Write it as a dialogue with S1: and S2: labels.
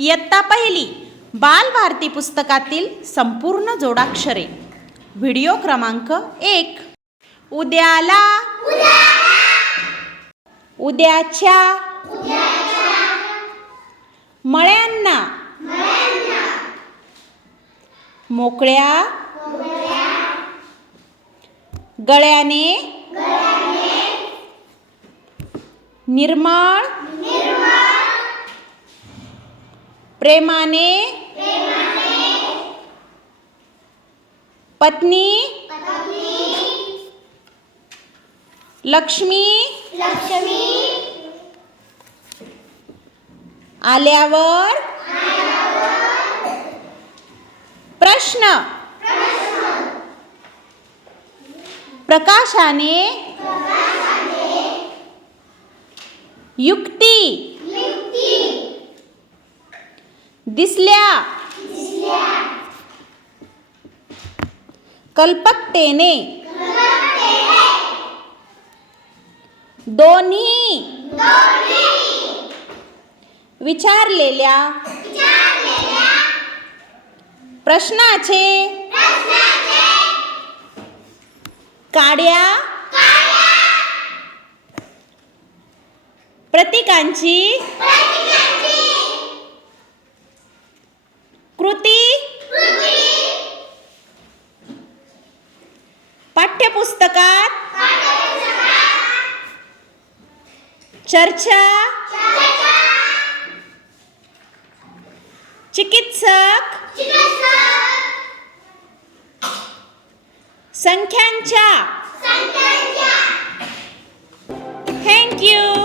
S1: इयत्ता पहिली. बालभारती पुस्तकातील संपूर्ण जोडाक्षरे. व्हिडिओ क्रमांक एक. उद्याला. उद्याच्या. मळ्यांना. मोकळ्या. गळ्याने. निर्माण. प्रेमाने पत्नी लक्ष्मी
S2: लक्ष्मी
S1: आल्यावर प्रश्न प्रकाशाने युक्ती दिसल्या. कल्पकतेने. दोन्ही. विचारलेल्या. प्रश्नाचे. काड्या. प्रतीकांची. पाठ्यपुस्तकात चर्चा चिकित्सक संख्यांच्या. थँक्यू